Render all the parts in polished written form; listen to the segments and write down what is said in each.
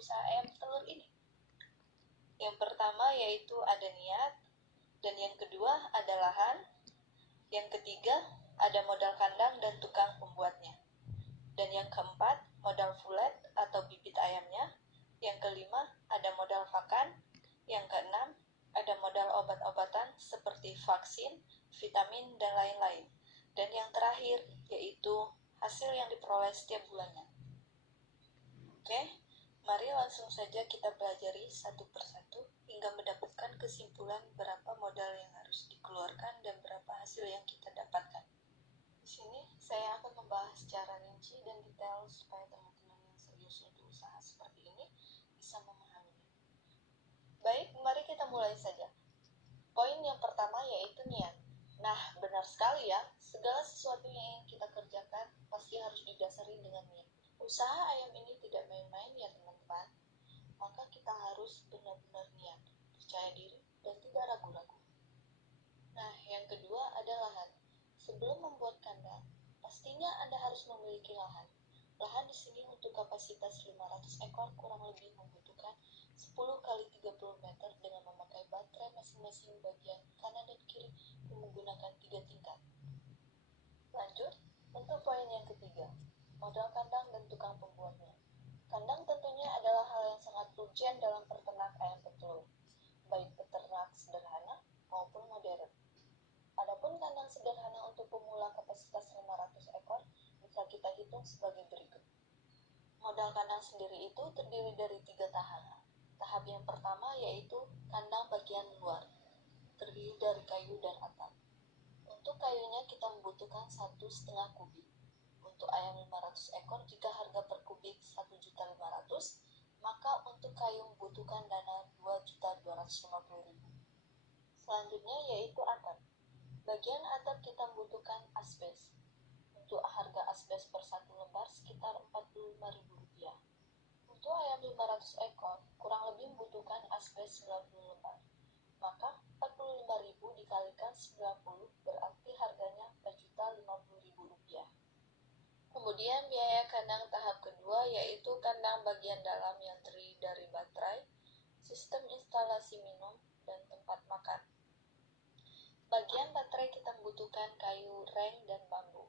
usaha ayam telur ini? Yang pertama yaitu ada niat, dan yang kedua ada lahan, yang ketiga ada modal kandang dan tukang pembuatnya, dan yang keempat modal fulet atau bibit ayamnya, yang kelima ada modal pakan, yang keenam ada modal obat-obatan seperti vaksin, vitamin, dan lain-lain, dan yang terakhir yaitu hasil yang diperoleh setiap bulannya. Oke, mari langsung saja kita pelajari satu persatu hingga mendapatkan kesimpulan berapa modal yang harus dikeluarkan dan berapa hasil yang kita dapatkan. Di sini saya akan membahas secara rinci dan detail supaya teman-teman yang serius untuk usaha seperti ini bisa memahaminya. Baik, mari kita mulai saja. Poin yang pertama yaitu niat. Nah, benar sekali ya, segala sesuatu yang ingin kita kerjakan pasti harus didasari dengan niat. Usaha ayam ini tidak main-main ya teman-teman, maka kita harus benar-benar niat, percaya diri, dan tidak ragu-ragu. Nah, yang kedua ada lahan. Sebelum membuat kandang, pastinya Anda harus memiliki lahan. Lahan di sini untuk kapasitas 500 ekor kurang lebih membutuhkan 10 kali 30 meter dengan memakai baterai masing-masing bagian kanan dan kiri yang menggunakan 3 tingkat. Lanjut, untuk poin yang ketiga, modal kandang dan tukang pembuatnya. Kandang tentunya adalah hal yang sangat urgent dalam peternak ayam petelur, baik peternak sederhana maupun modern. Adapun kandang sederhana untuk pemula kapasitas 500 ekor bisa kita hitung sebagai berikut. Modal kandang sendiri itu terdiri dari 3 tahap. Tahap yang pertama yaitu kandang bagian luar, terdiri dari kayu dan atap. Untuk kayunya kita membutuhkan 1,5 kubik. Untuk ayam 500 ekor jika harga per kubik 1.500.000, maka untuk kayu membutuhkan dana 2.250.000. Selanjutnya yaitu atap. Bagian atap kita membutuhkan asbes. Untuk harga asbes per 1 lembar sekitar Rp45.000. Untuk ayam 500 ekor kurang lebih membutuhkan asbes 90 lembar. Maka 45.000 dikalikan 90 berarti harganya Rp4.050.000. Kemudian biaya kandang tahap kedua yaitu kandang bagian dalam yang terdiri dari baterai, sistem instalasi minum, dan tempat makan. Bagian baterai kita membutuhkan kayu reng dan bambu.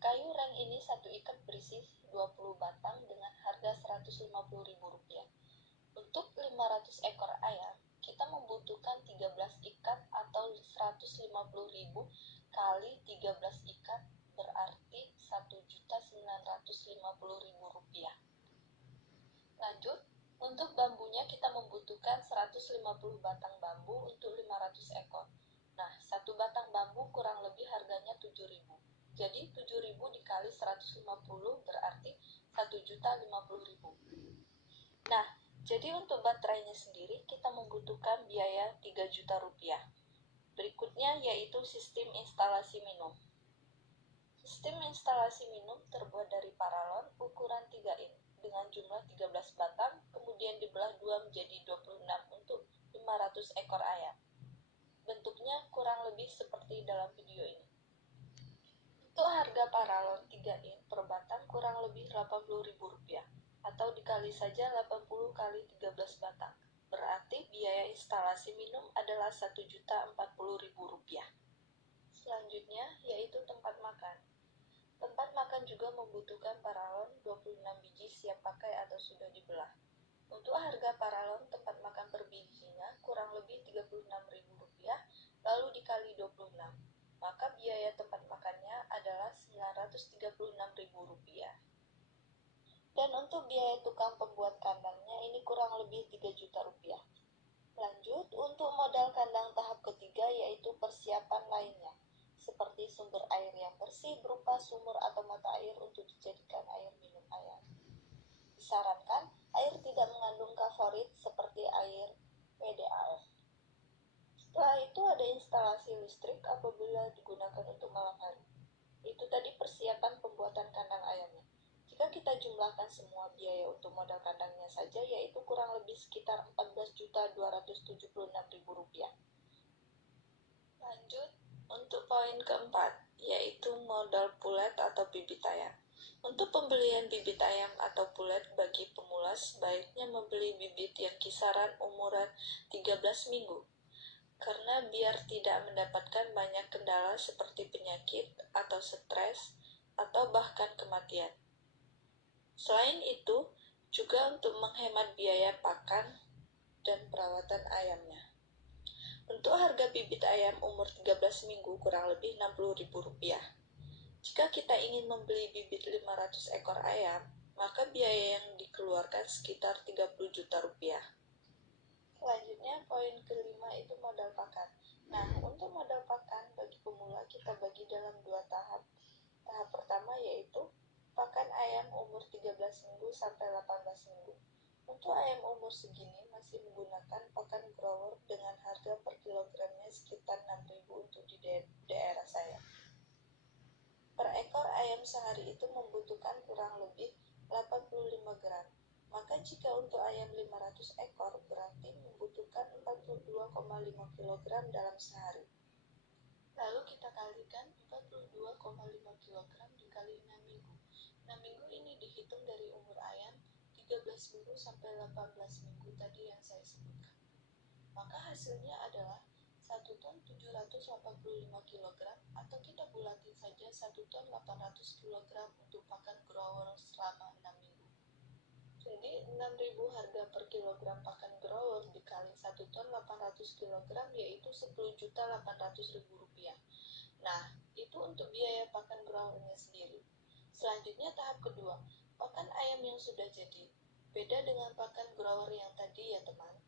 Kayu reng ini satu ikat berisi 20 batang dengan harga Rp150.000. Untuk 500 ekor ayam, kita membutuhkan 13 ikat atau 150.000 kali 13 ikat berarti Rp1.950.000. Lanjut, untuk bambunya kita membutuhkan 150 batang bambu untuk 500 ekor. Nah, satu batang bambu kurang lebih harganya Rp7.000. Jadi 7.000 dikali 150 berarti Rp1.050.000. Nah, jadi untuk baterainya sendiri kita membutuhkan biaya Rp3 juta. Berikutnya yaitu sistem instalasi minum. Sistem instalasi minum terbuat dari paralon ukuran 3 in dengan jumlah 13 batang, kemudian dibelah 2 menjadi 26 untuk 500 ekor ayam. Bentuknya kurang lebih seperti dalam video ini. Untuk harga paralon 3 in per batang kurang lebih Rp80.000 atau dikali saja 80 kali 13 batang. Berarti biaya instalasi minum adalah Rp1.040.000. Selanjutnya yaitu tempat makan. Tempat makan juga membutuhkan paralon 26 biji siap pakai atau sudah dibelah. Untuk harga paralon tempat makan per bijinya kurang lebih Rp36.000 lalu dikali 26. Maka biaya tempat makannya adalah Rp936.000. Dan untuk biaya tukang pembuat kandangnya ini kurang lebih Rp3 juta. Lanjut, untuk modal kandang tahap ketiga yaitu persiapan lainnya, seperti sumber air yang bersih berupa sumur atau mata air untuk dijadikan air minum ayam. Disarankan air tidak mengandung fluorid seperti air PDAF. Setelah itu ada instalasi listrik apabila digunakan untuk malam hari. Itu tadi persiapan pembuatan kandang ayamnya. Jika kita jumlahkan semua biaya untuk modal kandangnya saja yaitu kurang lebih sekitar Rp14.276.000. Lanjut, untuk poin keempat, yaitu modal pulet atau bibit ayam. Untuk pembelian bibit ayam atau pulet bagi pemula sebaiknya membeli bibit yang kisaran umuran 13 minggu. Karena biar tidak mendapatkan banyak kendala seperti penyakit atau stres atau bahkan kematian. Selain itu, juga untuk menghemat biaya pakan dan perawatan ayamnya. Untuk harga bibit ayam umur 13 minggu kurang lebih Rp60.000. Jika kita ingin membeli bibit 500 ekor ayam, maka biaya yang dikeluarkan sekitar Rp30 juta. Selanjutnya, poin kelima itu modal pakan. Nah, untuk modal pakan bagi pemula kita bagi dalam 2 tahap. Tahap pertama yaitu pakan ayam umur 13 minggu sampai 18 minggu. Untuk ayam umur segini masih menggunakan pakan grower dengan harga per kilogramnya sekitar 6.000 untuk di daerah saya. Per ekor ayam sehari itu membutuhkan kurang lebih 85 gram. Maka jika untuk ayam 500 ekor berarti membutuhkan 42,5 kg dalam sehari. Lalu kita kalikan 42,5 kg dikali 6 minggu. 6 minggu ini dihitung dari umur ayam 13 minggu sampai 18 minggu tadi yang saya sebutkan. Maka hasilnya adalah 1 ton 785 kg atau kita bulatin saja 1 ton 800 kg untuk pakan grower selama 6 minggu. Jadi 6.000 harga per kilogram pakan grower dikali 1 ton 800 kg yaitu Rp10.800.000. Nah, itu untuk biaya pakan growernya sendiri. Selanjutnya tahap kedua, pakan ayam yang sudah jadi. Beda dengan pakan grower yang tadi ya teman.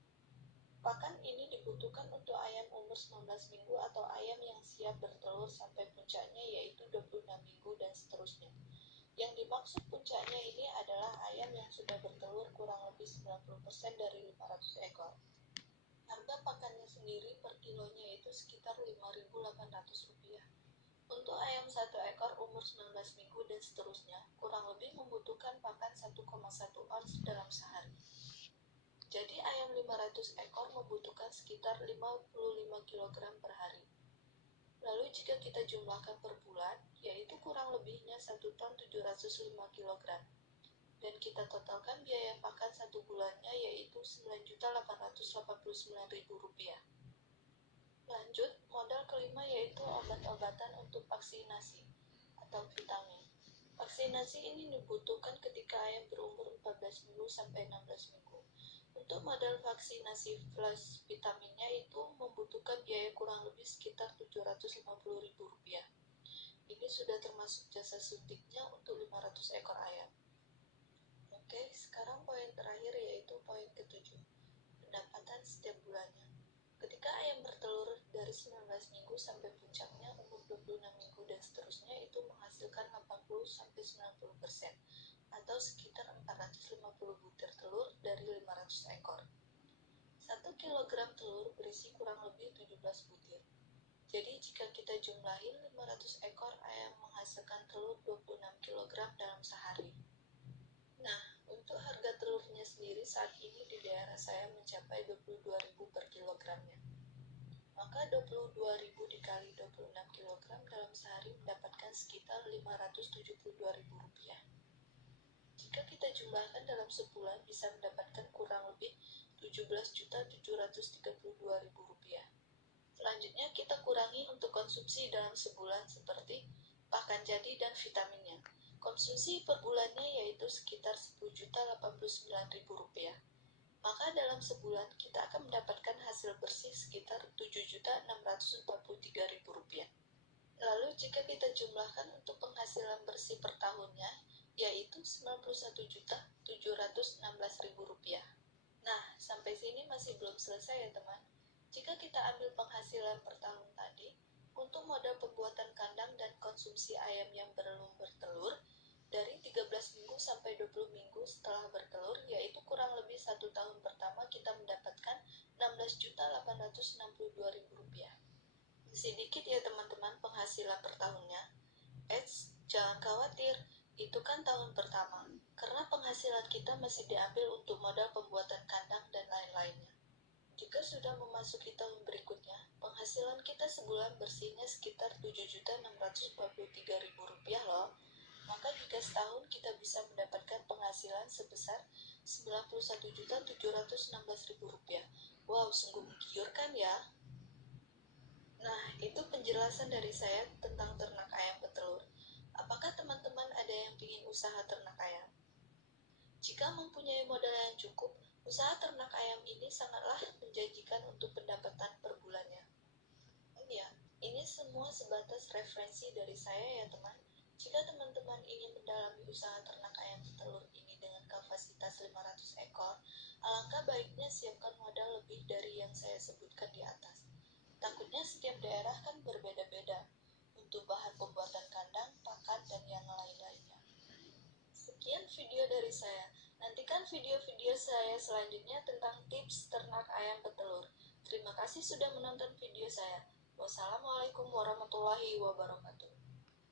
Pakan ini dibutuhkan untuk ayam umur 19 minggu atau ayam yang siap bertelur sampai puncaknya yaitu 26 minggu dan seterusnya. Yang dimaksud puncaknya ini adalah ayam yang sudah bertelur kurang lebih 90% dari 500 ekor. Harga pakannya sendiri per kilonya itu sekitar Rp5.800. Untuk ayam 1 ekor umur 19 minggu dan seterusnya, kurang lebih membutuhkan pakan 1,1 ons dalam sehari. Jadi ayam 500 ekor membutuhkan sekitar 55 kg per hari. Lalu jika kita jumlahkan per bulan, yaitu kurang lebihnya 1 ton 705 kg. Dan kita totalkan biaya pakan 1 bulannya yaitu Rp9.889.000. Lanjut, modal kelima yaitu obat-obatan untuk vaksinasi atau vitamin. Vaksinasi ini dibutuhkan ketika ayam berumur 14 minggu sampai 16 minggu. Untuk modal vaksinasi plus vitaminnya itu membutuhkan biaya kurang lebih sekitar Rp750.000. Ini sudah termasuk jasa suntiknya untuk 500 ekor ayam. Oke, sekarang poin terakhir yaitu poin ke-7. Pendapatan setiap bulannya. Ketika ayam bertelur dari 19 minggu sampai puncaknya umur 26 minggu dan seterusnya itu menghasilkan 80-90% atau sekitar 450 butir telur dari 500 ekor. 1 kilogram telur berisi kurang lebih 17 butir. Jadi jika kita jumlahin 500 ekor ayam menghasilkan telur 26 kg dalam sehari. Nah, untuk harga telurnya sendiri saat ini di daerah saya mencapai Rp22.000 per kilogramnya. Maka Rp22.000 dikali 26 kg dalam sehari mendapatkan sekitar Rp572.000. Jika kita jumlahkan dalam sebulan bisa mendapatkan kurang lebih Rp17.732.000. Selanjutnya kita kurangi untuk konsumsi dalam sebulan seperti pakan jadi dan vitaminnya. Konsumsi per bulannya yaitu sekitar Rp10.089.000. Maka dalam sebulan kita akan mendapatkan hasil bersih sekitar Rp7.643.000. Lalu jika kita jumlahkan untuk penghasilan bersih per tahunnya yaitu Rp91.716.000. Nah, sampai sini masih belum selesai ya teman. Jika kita ambil penghasilan per tahun tadi, untuk modal pembuatan kandang dan konsumsi ayam yang belum bertelur, dari 13 minggu sampai 20 minggu setelah bertelur, yaitu kurang lebih 1 tahun pertama kita mendapatkan Rp16.862.000. Sedikit ya teman-teman penghasilan per tahunnya. Jangan khawatir, itu kan tahun pertama, karena penghasilan kita masih diambil untuk modal pembuatan kandang dan lain-lainnya. Jika sudah memasuki tahun berikutnya, penghasilan kita sebulan bersihnya sekitar Rp7.643.000 loh. Maka jika setahun kita bisa mendapatkan penghasilan sebesar Rp91.716.000. Wow, sungguh menggiurkan ya. Nah, itu penjelasan dari saya tentang ternak ayam petelur. Apakah teman-teman ada yang ingin usaha ternak ayam? Jika mempunyai modal yang cukup, usaha ternak ayam ini sangatlah menjanjikan untuk pendapatan per bulannya. Ya, ini semua sebatas referensi dari saya ya teman. Jika teman-teman ingin mendalami usaha ternak ayam petelur ini dengan kapasitas 500 ekor, alangkah baiknya siapkan modal lebih dari yang saya sebutkan di atas. Takutnya setiap daerah kan berbeda-beda untuk bahan pembuatan kandang, pakan, dan yang lain-lainnya. Sekian video dari saya. Nantikan video-video saya selanjutnya tentang tips ternak ayam petelur. Terima kasih sudah menonton video saya. Wassalamualaikum warahmatullahi wabarakatuh.